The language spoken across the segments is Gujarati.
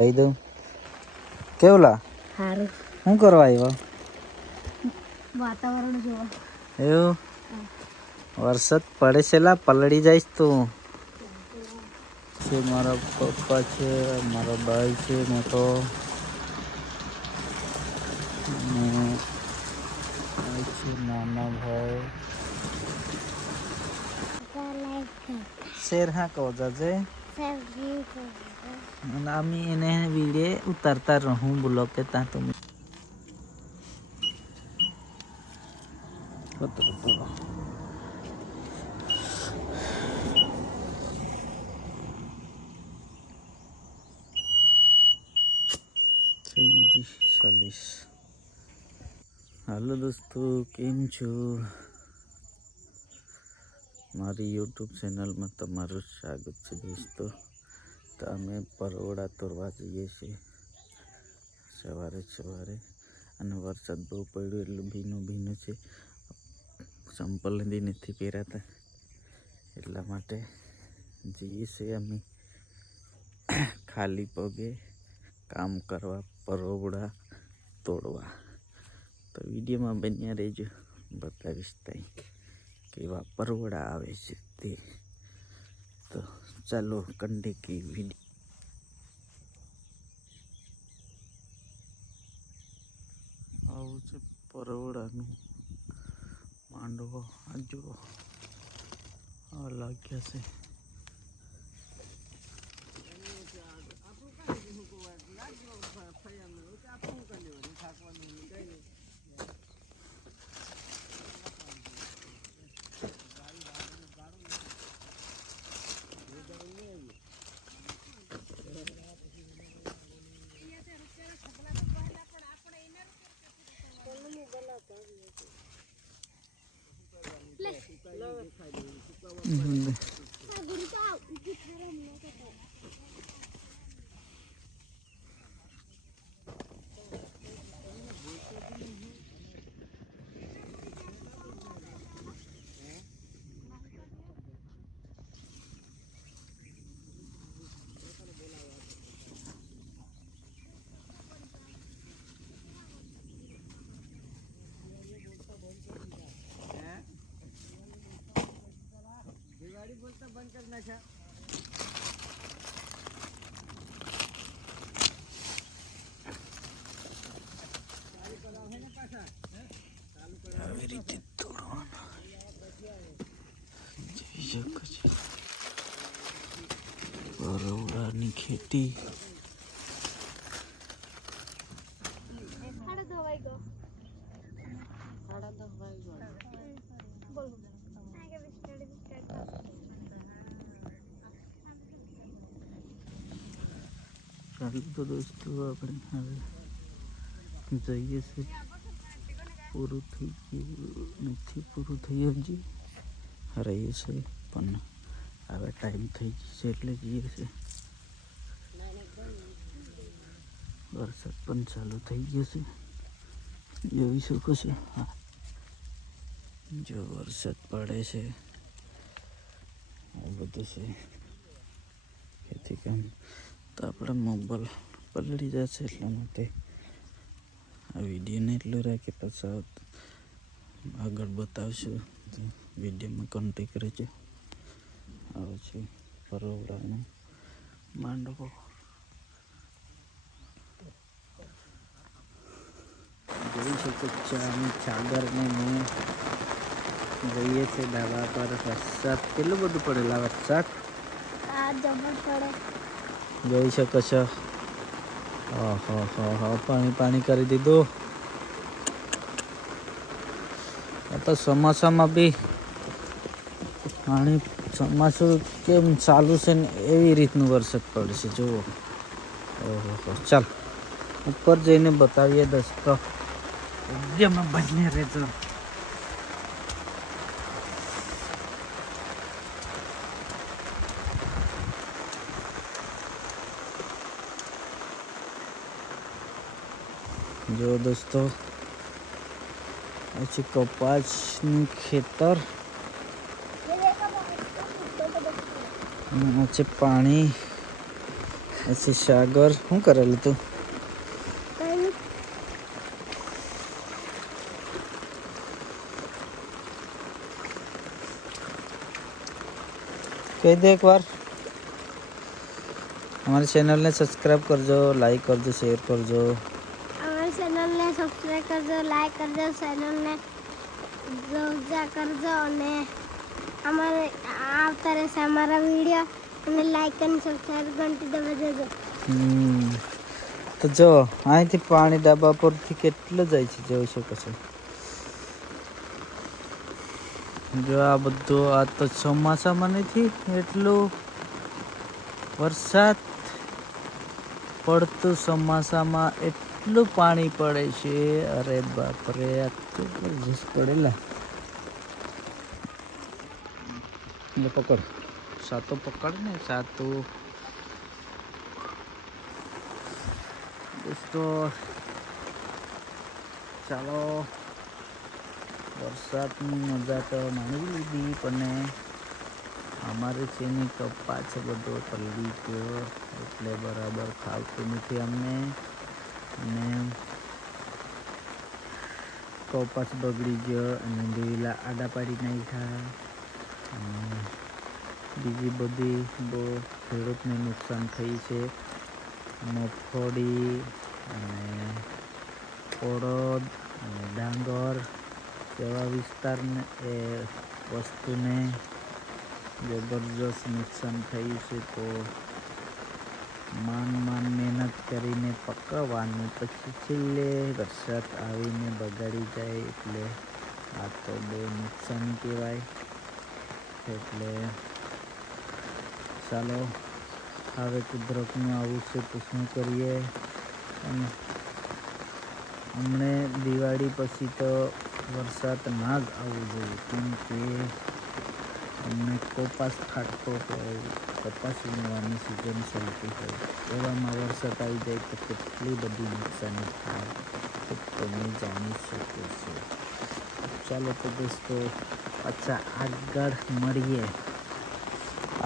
કહી દઉં કેવલા હારું શું કરવા આવ્યો? વાતાવરણ જોવા. એવું વરસાદ પડે છે લા પલળી જઈશ તું. છે મારા પપ્પા છે, મારો ભાઈ છે મોટો, અને આ છે નાના ભાઈ. શેર હા કહો જાજે. અને અમે એને વિડીયો ઉતારતા રહું બોલો કે તા તમે થઈ 40. હાલો દોસ્તો, કેમ છો? મારી યુટ્યુબ ચેનલમાં તમારું સ્વાગત છે દોસ્તો. તો અમે પરોડા તોડવા જઈએ છીએ સવારે અને વરસાદ બહુ પડ્યો એટલે ભીનું છે. ચંપલ નથી પહેરાતા એટલા માટે જઈએ છીએ અમે ખાલી પગે કામ કરવા પરોડા તોડવા. તો વિડીયોમાં બન્યા રહેજો, બતાવીશ તઈ કેવા પરોડા આવે છે તે. તો ચાલો કંડે કી વિડીયો. આવું છે પરોડાનું માંડવો. આ જુઓ આ લાગ્યા છે. बोलता बंद करना है। આવી રીતે તોડવાના જોઈ શકો છો પરોડાની ખેતી. ચાલો તો દોસ્તો આપણે હવે જઈએ છે. પૂરું થઈ ગયું નથી, પૂરું થઈ હજી રહીએ છે પણ હવે ટાઈમ થઈ જશે એટલે જઈએ છે. વરસાદ પણ ચાલુ થઈ ગયો છે જોઈ શકો છો. હા જો વરસાદ પડે છે આ બધું છે ખેતી કામ. તો આપણે મોબાઈલ પલળી જશે એટલા માટે આ વિડીયોને એટલું રાખી પછી આગળ બતાવશું. તો વિડીયોમાં કોન્ટેક્ટ રહેજો. આવે છે પરોડાનો માંડવો. જોઈ શકો છો અમે ચાદરને મેં જઈએ છે ધાબા પર. વરસાદ કેટલું બધું પડેલા વરસાદ જોઈ શકો છો. પાણી કરી દીધું. આ તો ચોમાસામાં બી પાણી ચોમાસું કેમ ચાલુ છે ને એવી રીતનું વરસાદ પડશે જુઓ. ઓહો ચાલ ઉપર જઈને બતાવીએ દોસ્તો. વિડીયોમાં બન્યા રહેજો. જો દોસ્તો આ છે કપાસનું ખેતર અને આ છે પાણી. પછી સાગર શું કરેલું તું? કહી દે એક વાર. हमारे चैनल ने सब्सक्राइब करजो, लाइक करजो, शेयर करजो. हमारे चैनल ने सब्सक्राइब करजो, लाइक करजो, चैनल ने જોજા કરજો અને અમારે આવતા રહેશે અમારા વિડીયો અને લાઈક અને સબસ્ક્રાઇબ ઘંટી દબાવી દેજો. તો જો અહીંથી પાણી ડાબા પરથી કેટલું જાય છે જોઈ શકો છો. જો આ બધું આ તો ચોમાસામાં નથી એટલું વરસાદ પડતું, ચોમાસામાં એટલું પાણી પડે છે. અરે બાપરે, આ તો જબરજસ્ત પડેલા. પકડ સાતો, પકડ ને સાતો. દોસ્તો ચાલો વરસાદની મજા તો માણી લીધી, પણ અમારે છે ને કપાસ બધો પલળી ગયો એટલે બરાબર ફાવતું નથી અમને. અને કપાસ બગડી ગયો અને લીલા આડા પાડી નાખ્યા અને બીજી બધી બહુ ખેડૂતને નુકસાન થઈ છે. મગફળી અને અડદ અને ડાંગર જેવા વિસ્તારને એ વસ્તુને જબરજસ્ત નુકસાન થયું છે. તો માન મહેનત કરીને પકવવાનું, પછી છેલ્લે વરસાદ આવીને બગાડી જાય એટલે આ તો બહુ નુકસાન કહેવાય. એટલે ચાલો હવે કુદરતનું આવું છે તો શું કરીએ. અને અમને દિવાળી પછી તો વરસાદ ના જ આવવું જોઈએ, કેમ કે અમને કપાસ ફાટતો હોય, કપાસ વીણવાની સિઝન ચાલતી હોય, એવામાં વરસાદ આવી જાય તો કેટલી બધી નુકસાની થાય તો તમે જાણી શકો છો. ચાલો તો દોસ્તો પાછા આગળ મળીએ.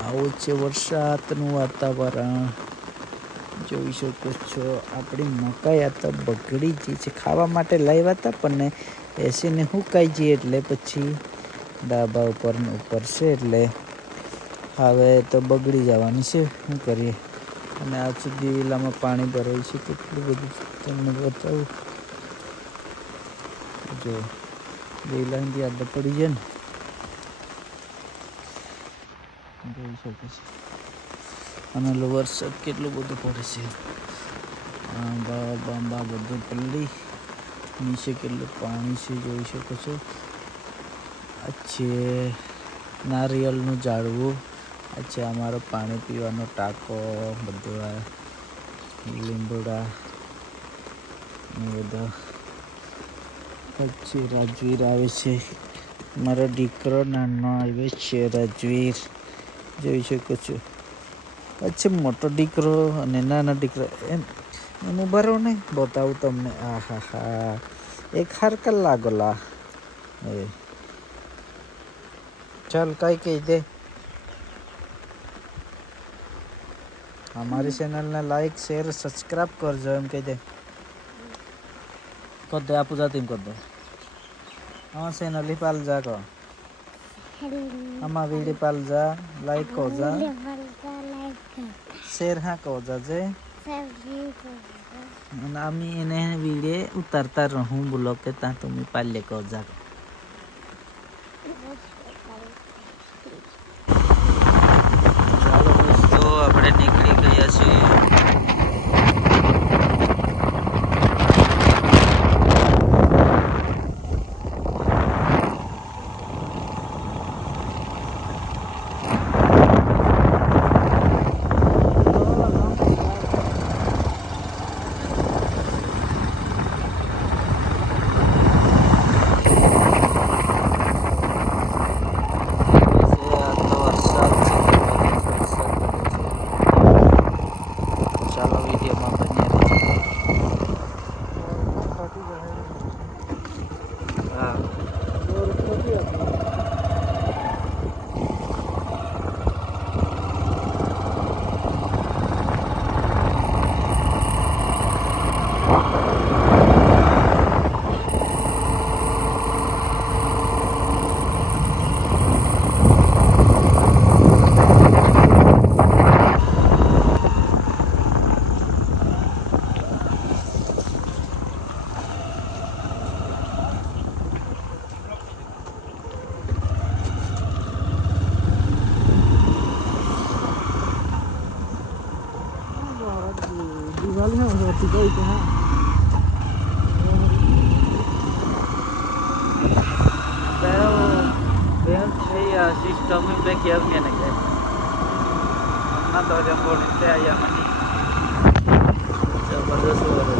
આવું છે વરસાદનું વાતાવરણ, જોઈ શકો છો. આપણી મકાઈ આ તો બગડી ગઈ છે. ખાવા માટે લાવ્યા હતા પણ એસીને સુકાઈ જઈએ એટલે પછી ડાબા ઉપર ને ઉપર છે એટલે હવે તો બગડી જવાની છે. શું કરીએ. અને આજ સુધી દિવેલામાં પાણી ભરાય છે, કેટલું બધું તમને બતાવું. જો દિવેલાની આદત પડી જાય ને, જોઈ શકો છો. અને વરસાદ કેટલું બધું પડે છે. બાંબા બધું પલળી નીચે કેટલું પાણી છે જોઈ શકો છો. આ છે નારિયેળનું ઝાડવું, આ છે અમારો પાણી પીવાનો ટાંકો, બધું આ લીંબોડા ને બધા. પછી રાજવીર આવે છે, મારો દીકરો નાનો આવે છે રાજવીર, જોઈ શકો છો. પછી મોટો દીકરો અને નાના દીકરા એમ ઉભા રહો ને, બતાવું તમને. આ હા હા, એક હરકત લાગોલા. એ ચાલ કઈ કહી દે. हमारी चैनल ने लाइक शेयर सब्सक्राइब कर जो एम कह दे. कर दे आप जाती कर दे. हाँ चैनल ही पाल जा को हम वीडियो पाल जा लाइक को जा शेर हाँ को जा जे आमी एने वीडियो उतारता रहूं ब्लॉग के ता तुम्हें पाले को जा. ચાલો દોસ્તો આપણે નીકળી ગયા છીએ. सिस्टम में क्या कहने के ना तो जब बोलते हैं या मनी जबरदस्त हो रहा है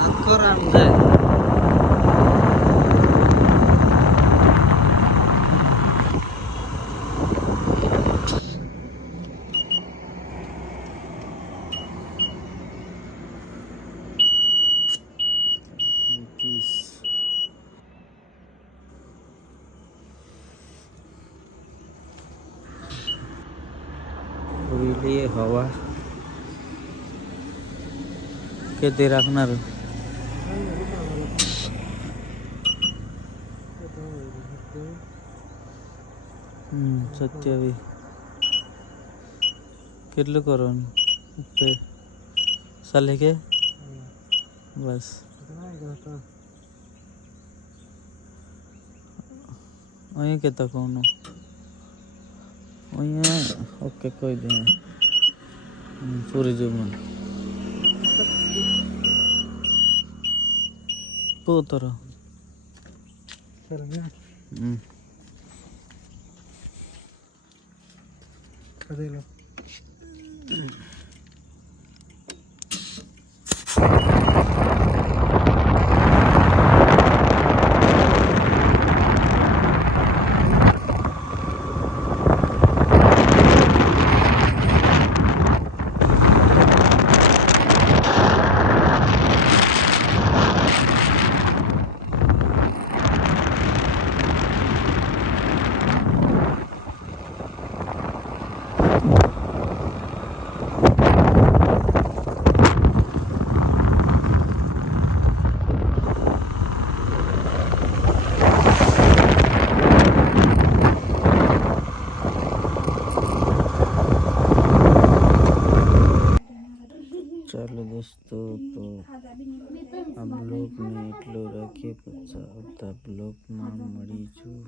आपको राम जाए लिए हवा किती राखणार सत्यावी કેટલું કરવાનું ચાલે કે બસ અહીંયા કેતા કોનું અહીંયા ઓકે કોઈ દે પૂરી જમણ પોતર કદેલો ચાલો દોસ્તો તો આ બ્લોગને એટલો રાખીએ પછી આવતા બ્લોગમાં મળીશું